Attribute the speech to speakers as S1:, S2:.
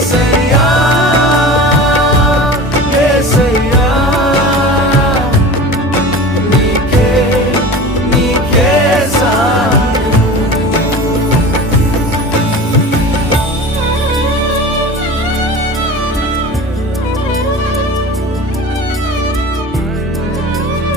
S1: say.